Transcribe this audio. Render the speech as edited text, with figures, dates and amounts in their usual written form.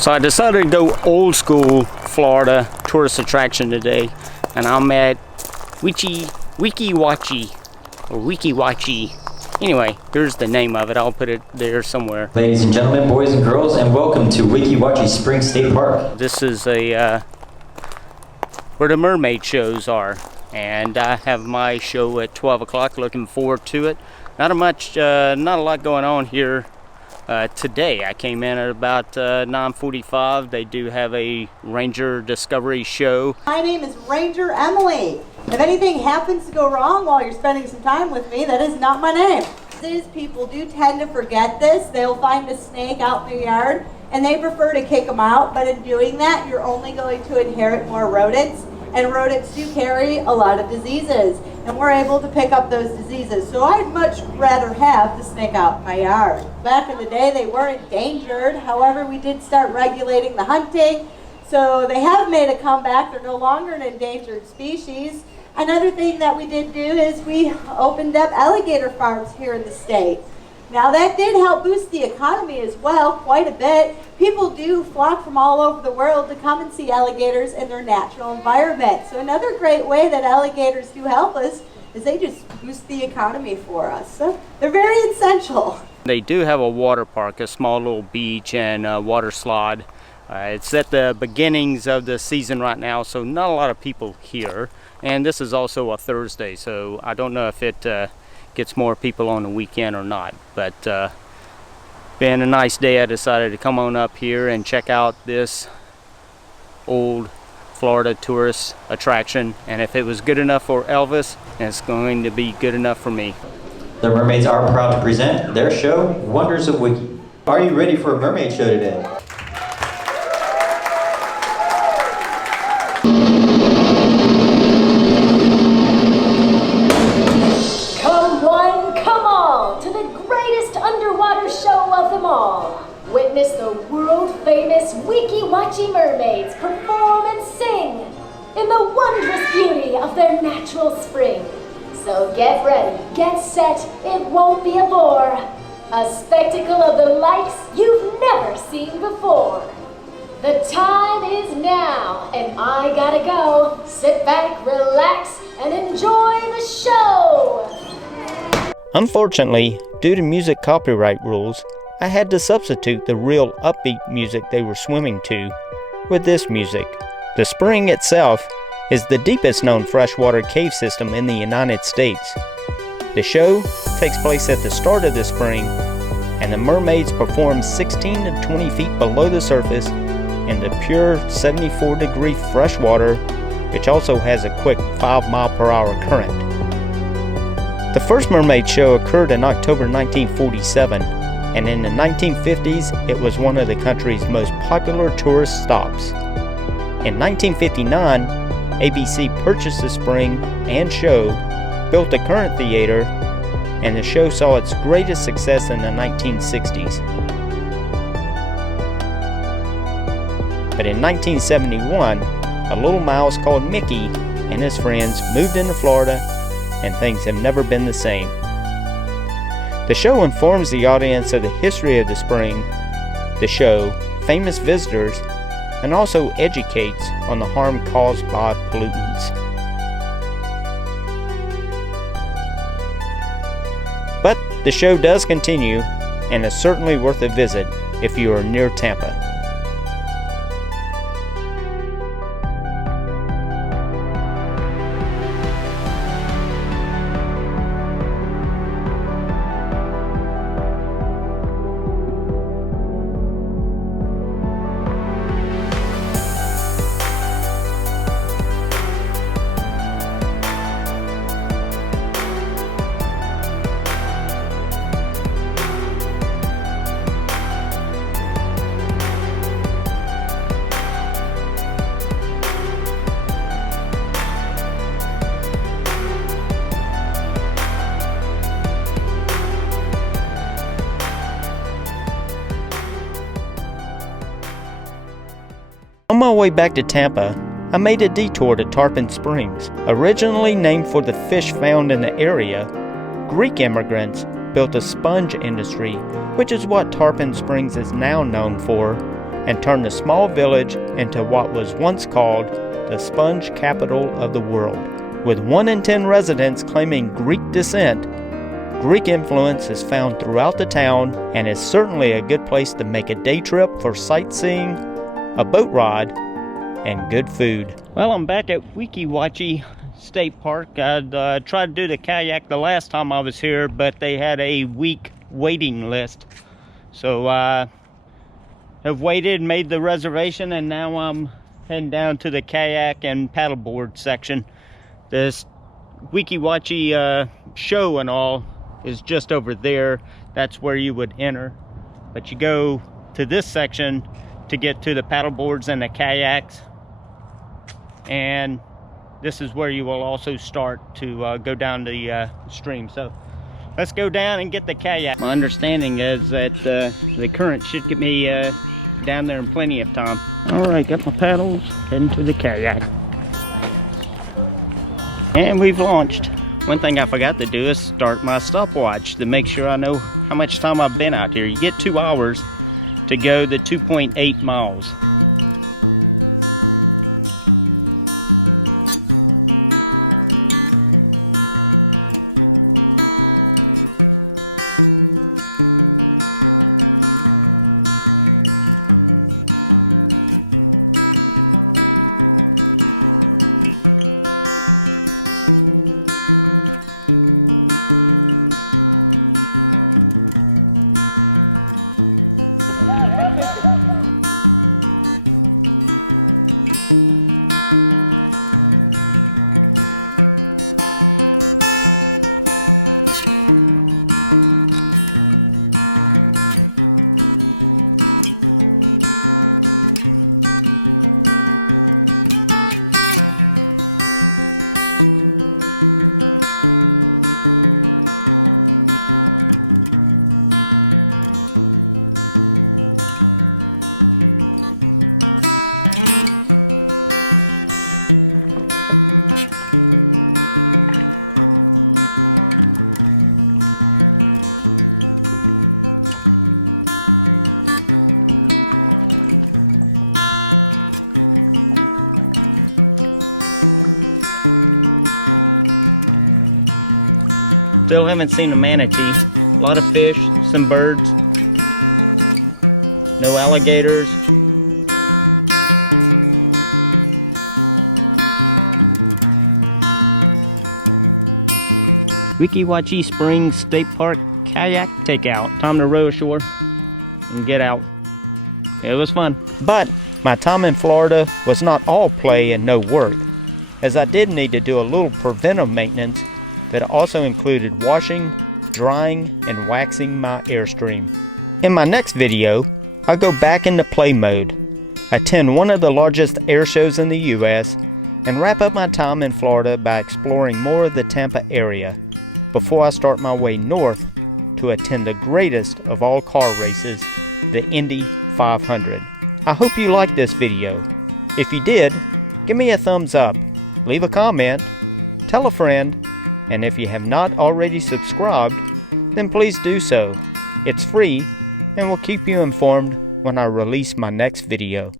So I decided to go old school Florida tourist attraction today, and I'm at Weeki Wachee, or Weeki Wachee. Anyway, here's the name of it. I'll put it there somewhere. Ladies and gentlemen, boys and girls, and welcome to Weeki Wachee Springs State Park. This is where the mermaid shows are, and I have my show at 12 o'clock. Looking forward to it. Not a lot going on here. Today I came in at about 9:45. They do have a Ranger Discovery show. My name is Ranger Emily. If anything happens to go wrong while you're spending some time with me, that is not my name. People do tend to forget this. They'll find a snake out in the yard and they prefer to kick them out, but in doing that you're only going to inherit more rodents, and rodents do carry a lot of diseases, and we're able to pick up those diseases. So I'd much rather have the snake out in my yard. Back in the day, they were endangered. However, we did start regulating the hunting, so they have made a comeback. They're no longer an endangered species. Another thing that we did do is we opened up alligator farms here in the state. Now that did help boost the economy as well, quite a bit. People do flock from all over the world to come and see alligators in their natural environment. So another great way that alligators do help us is they just boost the economy for us. So they're very essential. They do have a water park, a small little beach and a water slide. It's at the beginnings of the season right now, so not a lot of people here. And this is also a Thursday, so I don't know if it gets more people on the weekend or not. But being a nice day, I decided to come on up here and check out this old Florida tourist attraction. And if it was good enough for Elvis, it's going to be good enough for me. The mermaids are proud to present their show, Wonders of Weeki. Are you ready for a mermaid show today? Witness the world-famous Weeki Wachee mermaids perform and sing in the wondrous beauty of their natural spring. So get ready, get set, it won't be a bore. A spectacle of the likes you've never seen before. The time is now, and I gotta go. Sit back, relax, and enjoy the show. Unfortunately, due to music copyright rules, I had to substitute the real upbeat music they were swimming to with this music. The spring itself is the deepest known freshwater cave system in the United States. The show takes place at the start of the spring, and the mermaids perform 16 to 20 feet below the surface in the pure 74-degree fresh water, which also has a quick 5-mile-per-hour current. The first mermaid show occurred in October 1947, and in the 1950s, it was one of the country's most popular tourist stops. In 1959, ABC purchased the spring and show, built the current theater, and the show saw its greatest success in the 1960s. But in 1971, a little mouse called Mickey and his friends moved into Florida, and things have never been the same. The show informs the audience of the history of the spring, the show, famous visitors, and also educates on the harm caused by pollutants. But the show does continue, and is certainly worth a visit if you are near Tampa. On my way back to Tampa, I made a detour to Tarpon Springs. Originally named for the fish found in the area, Greek immigrants built a sponge industry, which is what Tarpon Springs is now known for, and turn the small village into what was once called the sponge capital of the world. With 1 in 10 residents claiming Greek descent, Greek influence is found throughout the town and is certainly a good place to make a day trip for sightseeing, a boat ride, and good food. Well, I'm back at Weeki Wachee State Park. I tried to do the kayak the last time I was here, but they had a week waiting list. So I have waited, made the reservation, and now I'm heading down to the kayak and paddleboard section. This Weeki Wachee show and all is just over there. That's where you would enter. But you go to this section to get to the paddleboards and the kayaks. And this is where you will also start to go down the stream. So let's go down and get the kayak. My understanding is that the current should get me down there in plenty of time. All right, got my paddles, heading to the kayak. And we've launched. One thing I forgot to do is start my stopwatch to make sure I know how much time I've been out here. You get 2 hours to go the 2.8 miles. Still haven't seen a manatee. A lot of fish, some birds. No alligators. Weeki Wachee Springs State Park kayak takeout. Time to row ashore and get out. It was fun. But my time in Florida was not all play and no work, as I did need to do a little preventive maintenance that also included washing, drying, and waxing my Airstream. In my next video, I'll go back into play mode, attend one of the largest air shows in the US, and wrap up my time in Florida by exploring more of the Tampa area before I start my way north to attend the greatest of all car races, the Indy 500. I hope you liked this video. If you did, give me a thumbs up, leave a comment, tell a friend, and if you have not already subscribed, then please do so. It's free and will keep you informed when I release my next video.